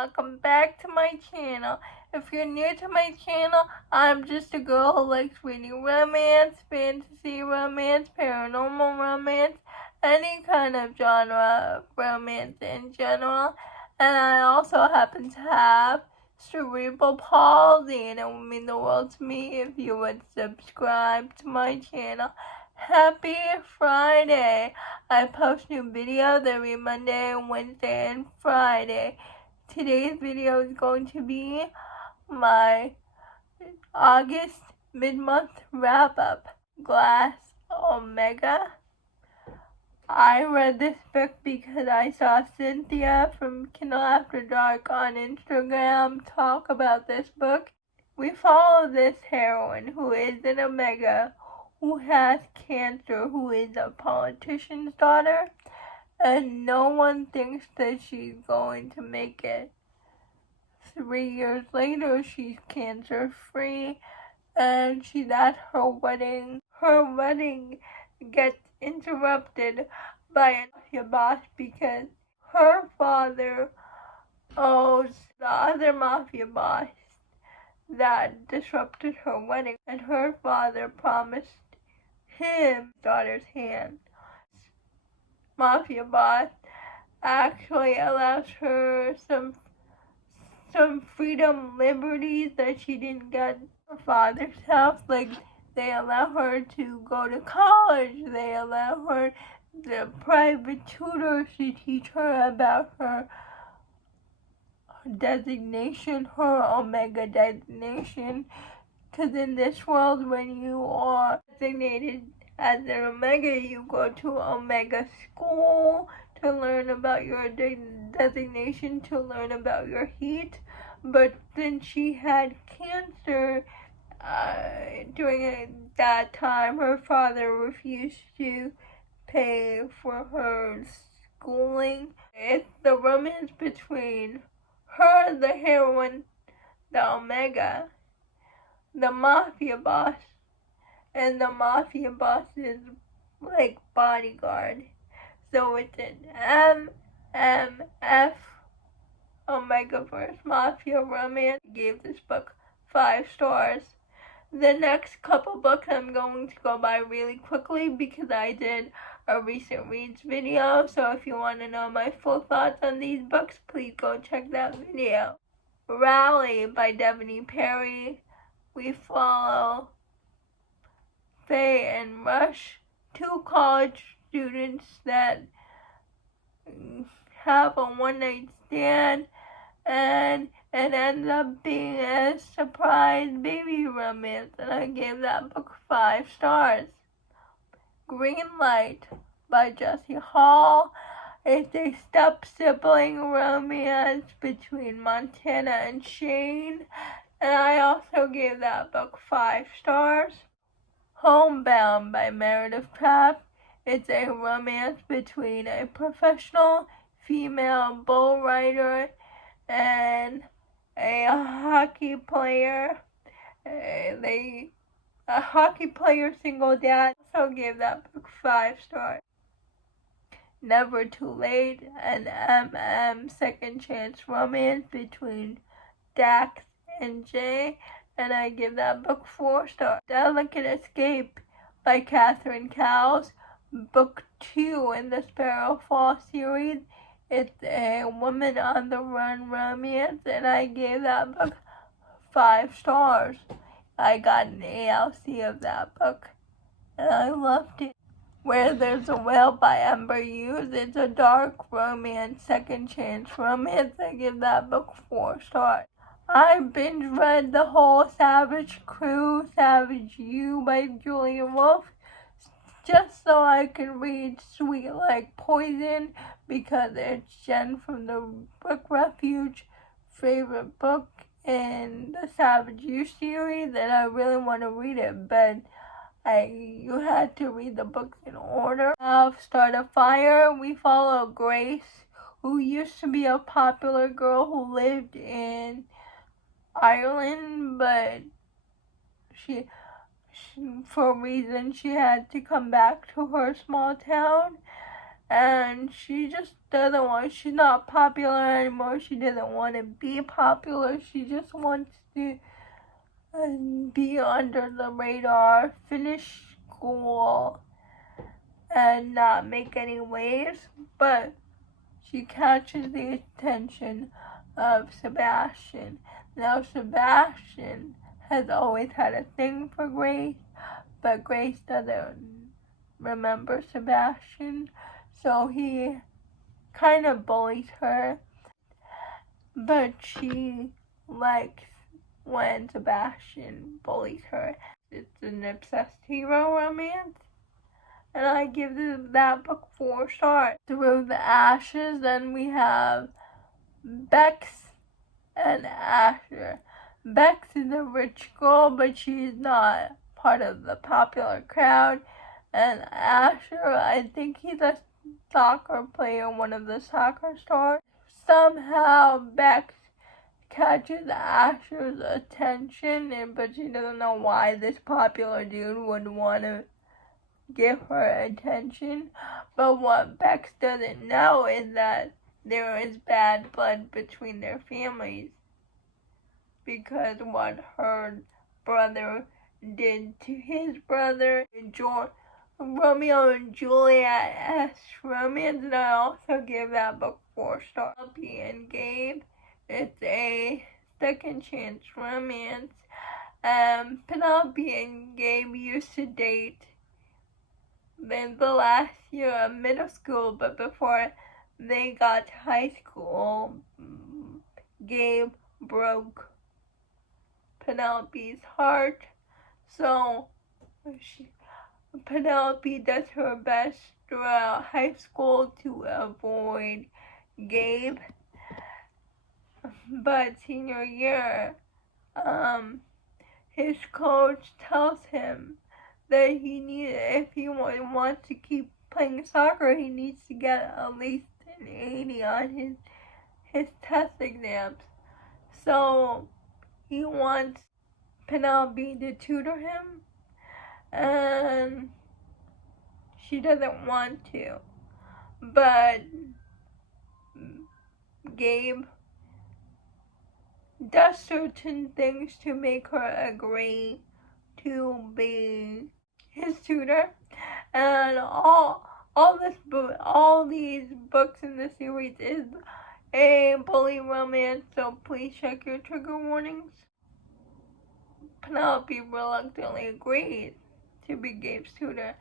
welcome back to my channel. If you're new to my channel, I'm just a girl who likes reading romance, fantasy romance, paranormal romance, any kind of genre of romance in general. And I also happen to have cerebral palsy, and it would mean the world to me if you would subscribe to my channel. Happy Friday! I post new videos every Monday, Wednesday, and Friday. Today's video is going to be my August mid-month wrap-up. Glass Omega. I read this book because I saw Cynthia from Kindle After Dark on Instagram talk about this book. We follow this heroine who is an Omega, who has cancer, who is a politician's daughter, and no one thinks that she's going to make it. 3 years later, she's cancer-free, and she's at her wedding. Her wedding gets interrupted by a mafia boss because her father owes the other mafia boss that disrupted her wedding, and her father promised him daughter's hand. Mafia boss actually allows her some freedom liberties that she didn't get at her father's house. Like, they allow her to go to college, they allow her the private tutors to teach her about her designation, her Omega designation. Because in this world, when you are designated as an Omega, you go to Omega school to learn about your designation, to learn about your heat. But since she had cancer during that time, her father refused to pay for her schooling. It's the romance between her, the heroine, the Omega, the mafia boss, and the mafia boss's like bodyguard. So it's an MMF Omegaverse Mafia romance. I gave this book 5 stars. The next couple books I'm going to go by really quickly because I did a recent reads video. So if you want to know my full thoughts on these books, please go check that video. Rally by Devoney Perry. We follow Faye and Rush, 2 college students that have a one-night stand, and it ends up being a surprise baby romance, and I gave that book 5 stars. Green Light by Jessie Hall. It's a step-sibling romance between Montana and Shane, and I also gave that book 5 stars. Homebound by Meredith Trapp. It's a romance between a professional female bull rider and a hockey player. A hockey player single dad. Also gave that book 5 stars. Never Too Late, an second chance romance between Dax and Jay, and I give that book 4 stars. Delicate Escape by Catherine Cowles, book 2 in the Sparrow Fall series. It's a woman on the run romance, and I gave that book 5 stars. I got an ALC of that book, and I loved it. Where There's a Whale by Ember Hughes. It's a dark romance, second chance romance. I give that book 4 stars. I binge read the whole Savage Crew, Savage You by Julia Wolf, just so I could read Sweet Like Poison, because it's Jen from the Book Refuge favorite book in the Savage You series, and I really want to read it, but you had to read the books in order. Start a Fire. We follow Grace, who used to be a popular girl who lived in Ireland, but she for a reason she had to come back to her small town, and she just doesn't want, she's not popular anymore. She doesn't want to be popular. She just wants to be under the radar, finish school, and not make any waves. But she catches the attention of Sebastian. Now Sebastian has always had a thing for Grace, but Grace doesn't remember Sebastian, so he kind of bullies her, but she likes when Sebastian bullies her. It's an obsessed hero romance, and I give that book 4 stars. Through the Ashes, then we have Bex and Asher. Bex is a rich girl, but she's not part of the popular crowd. And Asher, I think he's a soccer player, one of the soccer stars. Somehow Bex catches Asher's attention, but she doesn't know why this popular dude would want to give her attention. But what Bex doesn't know is that there is bad blood between their families, because what her brother did to his brother, Romeo and Juliet-esque romance, and I also give that book 4 stars. Penelope and Gabe, it's a second chance romance. Penelope and Gabe used to date in the last year of middle school, but before they got to high school, Gabe broke Penelope's heart, so Penelope does her best throughout high school to avoid Gabe. But senior year, his coach tells him that if he wants to keep playing soccer, he needs to get at least an 80 on his test exams. So he wants Penelope to tutor him, and she doesn't want to. But Gabe does certain things to make her agree to be his tutor, and all these books in the series is a bully romance, so please check your trigger warnings. Penelope reluctantly agrees to be Gabe's tutor,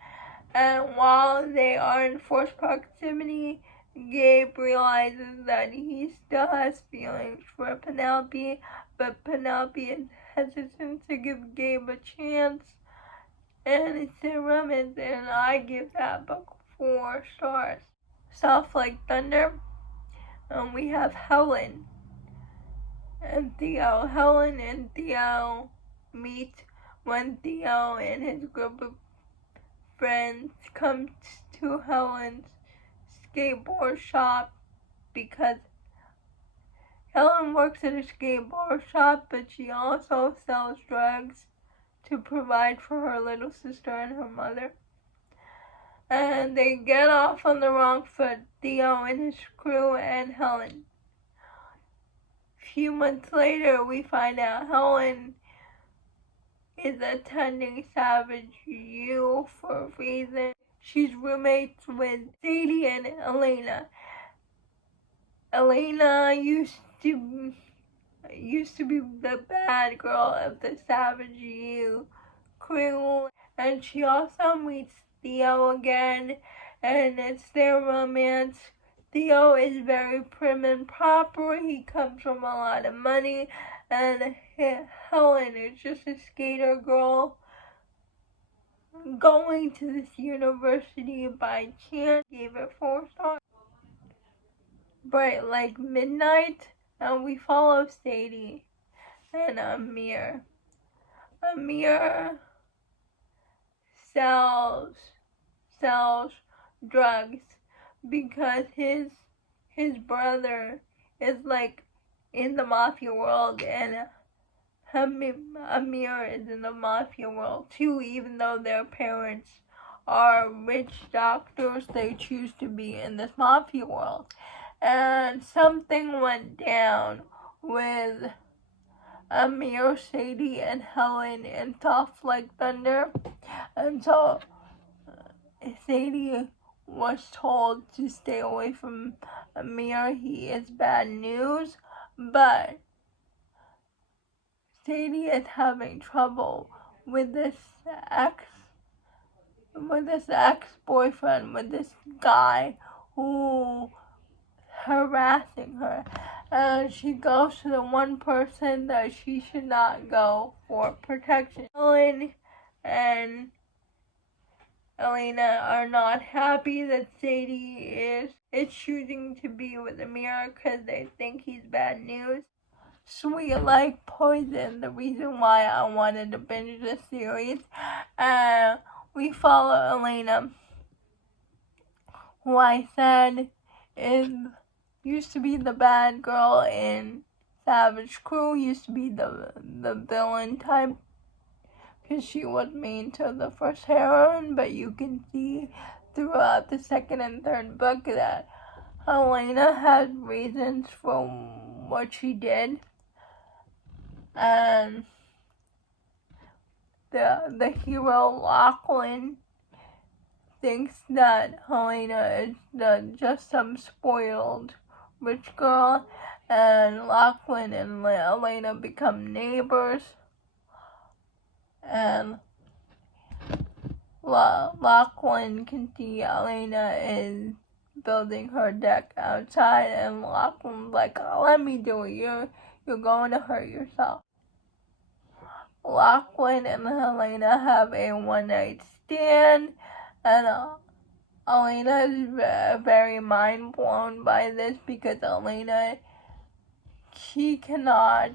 and while they are in forced proximity, Gabe realizes that he still has feelings for Penelope, but Penelope is hesitant to give Gabe a chance, and it's a romance, and I give that book 4 stars. Soft Like Thunder, and we have Helen and Theo. Helen and Theo meet when Theo and his group of friends come to Helen's skateboard shop, because Helen works at a skateboard shop, but she also sells drugs to provide for her little sister and her mother. And they get off on the wrong foot, Theo and his crew and Helen. A few months later, we find out Helen is attending Savage U for a reason. She's roommates with Sadie and Elena. Elena used to be the bad girl of the Savage U crew, and she also meets Theo again, and it's their romance. Theo is very prim and proper. He comes from a lot of money, and Helen is just a skater girl going to this university by chance. Gave it 4 stars. Bright Like Midnight, and we follow Sadie and Amir. Amir sells drugs because his brother is like in the mafia world, and Amir is in the mafia world too, even though their parents are rich doctors they choose to be in this mafia world. And something went down with Amir, Sadie, and Helen in Soft Like Thunder. And so Sadie was told to stay away from Amir. He is bad news. But Sadie is having trouble with this ex-boyfriend, with this guy who harassing her. And she goes to the one person that she should not go for protection. Helen and Elena are not happy that Sadie is choosing to be with Amir because they think he's bad news. Sweet like poison, the reason why I wanted to binge this series. We follow Elena, who I said used to be the bad girl in Savage Crew, used to be the villain type, because she was mean to the first heroine, but you can see throughout the second and third book that Elena had reasons for what she did. And the hero Lachlan thinks that Helena is just some spoiled rich girl, and Lachlan and Elena become neighbors, and Lachlan can see Elena is building her deck outside, and Lachlan's like, oh, let me do it, you're going to hurt yourself. Lachlan and Helena have a one-night stand, and Elena is very mind blown by this because Elena, she cannot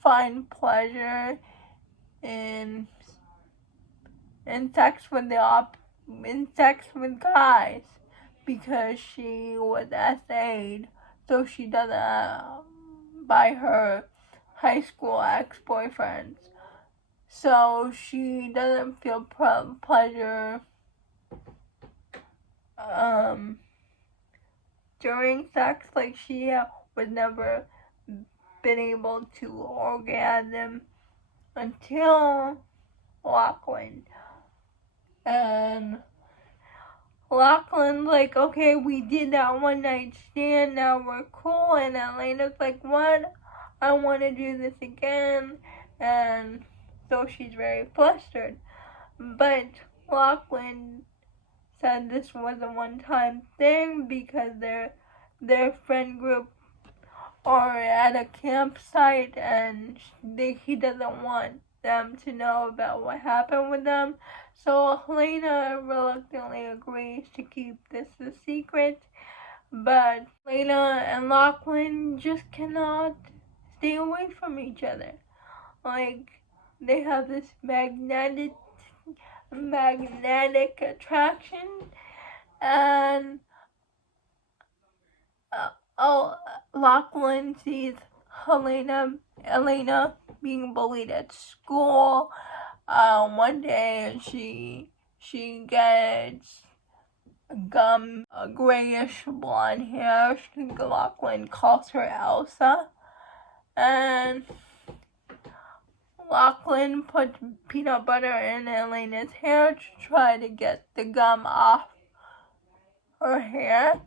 find pleasure in sex with guys because she was SA'd, so she doesn't by her high school ex-boyfriends. So she doesn't feel pleasure during sex. Like, she was never been able to orgasm until Lachlan. And Lachlan's like, okay, we did that one night stand, now we're cool. And Elena's like, what? I want to do this again. And so she's very flustered. But Lachlan said this was a one-time thing because their friend group are at a campsite, and he doesn't want them to know about what happened with them. So Helena reluctantly agrees to keep this a secret, but Helena and Lachlan just cannot stay away from each other. Like, they have this magnetic attraction, and Lachlan sees Elena being bullied at school. One day she gets grayish blonde hair. Lachlan calls her Elsa, and Lachlan puts peanut butter in Elena's hair to try to get the gum off her hair,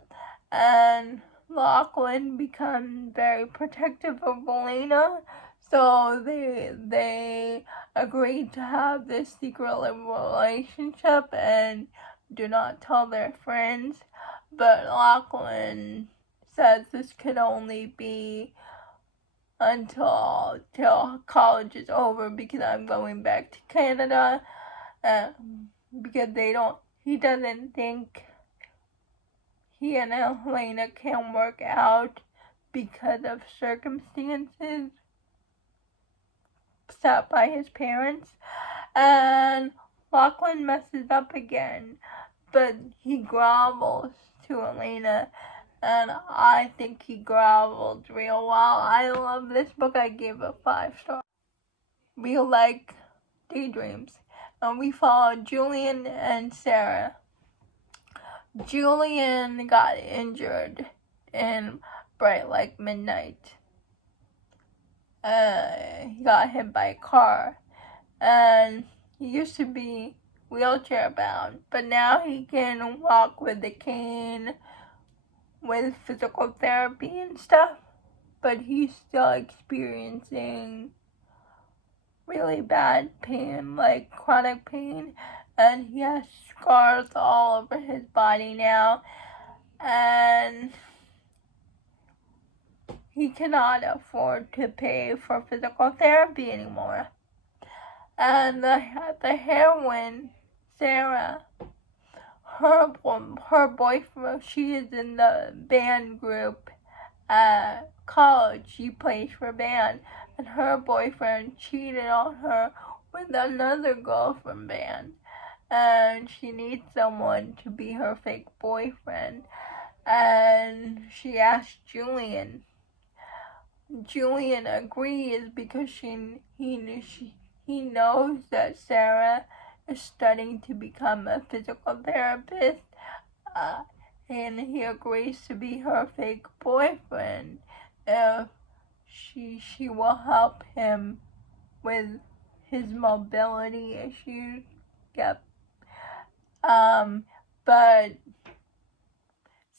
and Lachlan becomes very protective of Elena, so they agreed to have this secret relationship and do not tell their friends. But Lachlan says this could only be until college is over, because I'm going back to Canada, because he doesn't think he and Helena can work out because of circumstances set by his parents. And Lachlan messes up again, but he grovels to Elena, and I think he groveled real well. I love this book. I gave it 5 stars. Real like Daydreams. and we follow Julian and Sarah. Julian got injured in bright like midnight. He got hit by a car, and he used to be wheelchair bound, but now he can walk with a cane with physical therapy and stuff, but he's still experiencing really bad pain, like chronic pain, and he has scars all over his body now, and he cannot afford to pay for physical therapy anymore. And the heroine, Sarah, her boyfriend, she is in the band group at college. She plays for band, and her boyfriend cheated on her with another girl from band, and she needs someone to be her fake boyfriend, and she asked Julian. Julian agrees because he knows that Sarah is studying to become a physical therapist, and he agrees to be her fake boyfriend if she will help him with his mobility issues. Yep. But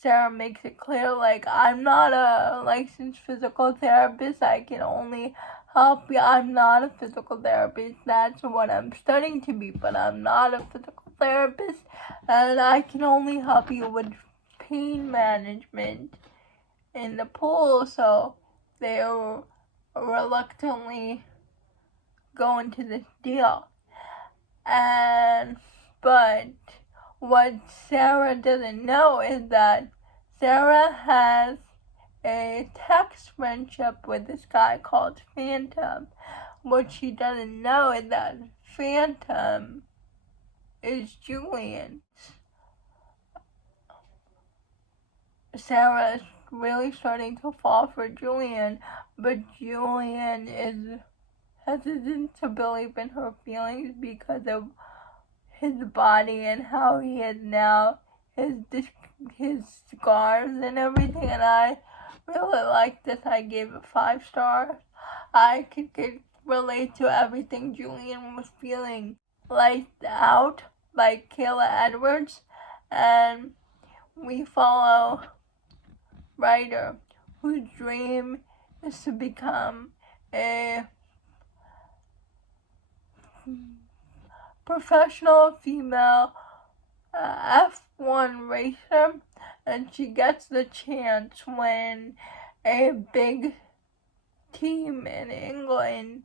Sarah makes it clear, like, I'm not a licensed physical therapist. I can only help you. I'm not a physical therapist. That's what I'm studying to be, but I'm not a physical therapist, and I can only help you with pain management in the pool. So they reluctantly go into this deal. But what Sarah doesn't know is that Sarah has a text friendship with this guy called Phantom. What she doesn't know is that Phantom is Julian. Sarah is really starting to fall for Julian, but Julian is hesitant to believe in her feelings because of his body and how he is now, his scars and everything, and I really liked this. I gave it 5 stars. I could relate to everything Julian was feeling. Lights Out by Kayla Edwards, and we follow writer whose dream is to become a professional female F1 racer, and she gets the chance when a big team in England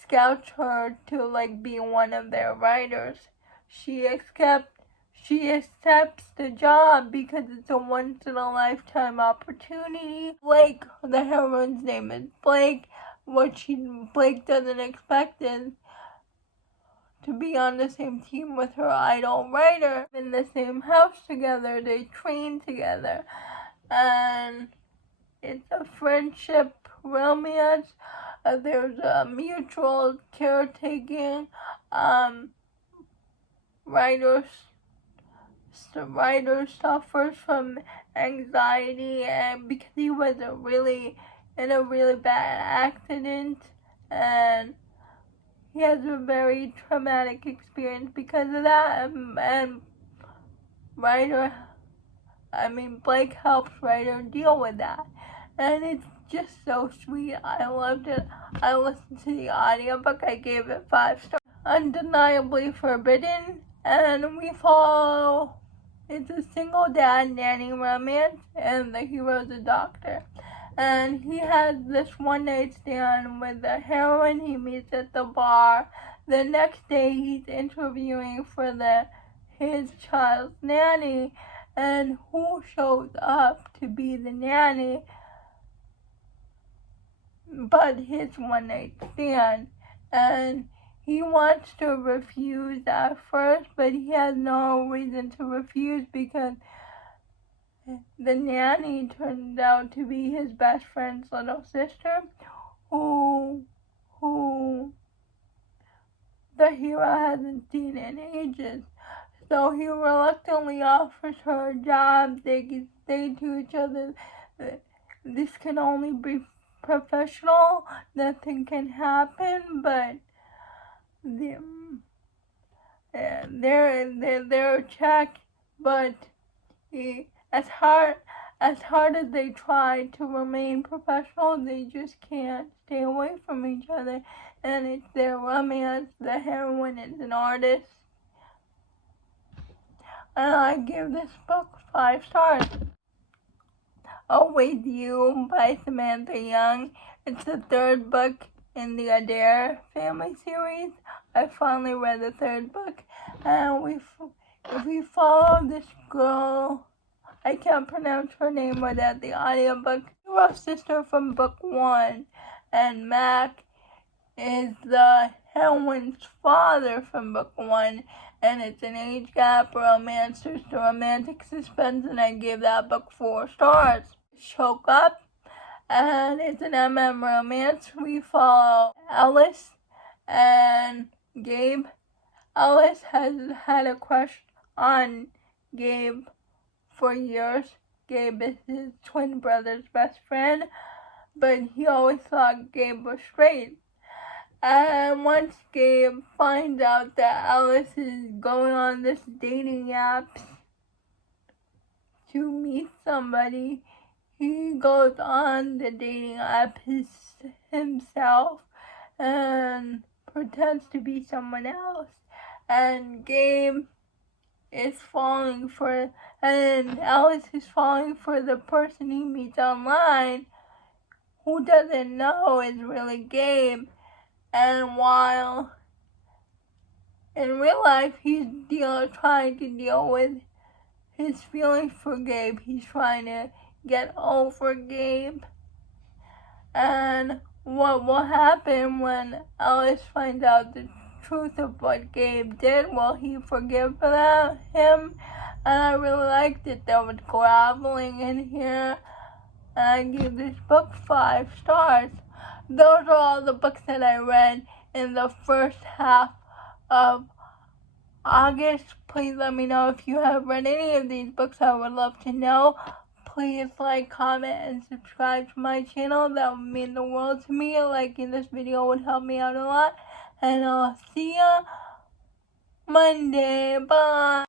scouts her to like be one of their riders. She accepts the job because it's a once in a lifetime opportunity. Blake, the heroine's name is Blake. Blake doesn't expect is to be on the same team with her idol writer. In the same house together, they train together, and it's a friendship romance. There's a mutual caretaking. Writer suffers from anxiety, and because he was in a really bad accident, and he has a very traumatic experience because of that, and Blake helps Ryder deal with that, and it's just so sweet. I loved it. I listened to the audiobook. I gave it 5 stars. Undeniably Forbidden, and we follow, it's a single dad nanny romance, and the hero's a doctor. And he has this one night stand with the heroine he meets at the bar. The next day he's interviewing for his child's nanny, and who shows up to be the nanny but his one night stand. And he wants to refuse at first, but he has no reason to refuse because the nanny turned out to be his best friend's little sister, who the hero hasn't seen in ages. So he reluctantly offers her a job. They say to each other, this can only be professional, nothing can happen, but they're checked, but as hard as they try to remain professional, they just can't stay away from each other, and it's their romance. The heroine is an artist, and I give this book 5 stars. Always You by Samantha Young. It's the 3rd book in the Adair family series. I finally read the 3rd book, and if we follow this girl, I can't pronounce her name without the audiobook, her sister from book 1, and Mac is the heroine's father from book 1, and it's an age gap romance. There's the romantic suspense, and I give that book 4 stars. Choke Up, and it's an MM romance. We follow Alice and Gabe. Alice has had a crush on Gabe for years. Gabe is his twin brother's best friend, but he always thought Gabe was straight. And once Gabe finds out that Alice is going on this dating app to meet somebody, he goes on the dating app himself and pretends to be someone else. And Gabe is falling for, and Alice is falling for the person he meets online, who doesn't know is really Gabe. And while in real life he's trying to deal with his feelings for Gabe, he's trying to get over Gabe. And what will happen when Alice finds out the truth of what Gabe did? Will he forgive him? And I really liked it. There was groveling in here, and I give this book 5 stars. Those are all the books that I read in the first half of August. Please let me know if you have read any of these books. I would love to know. Please like, comment, and subscribe to my channel. That would mean the world to me. Liking this video would help me out a lot. And I'll see ya Monday. Bye.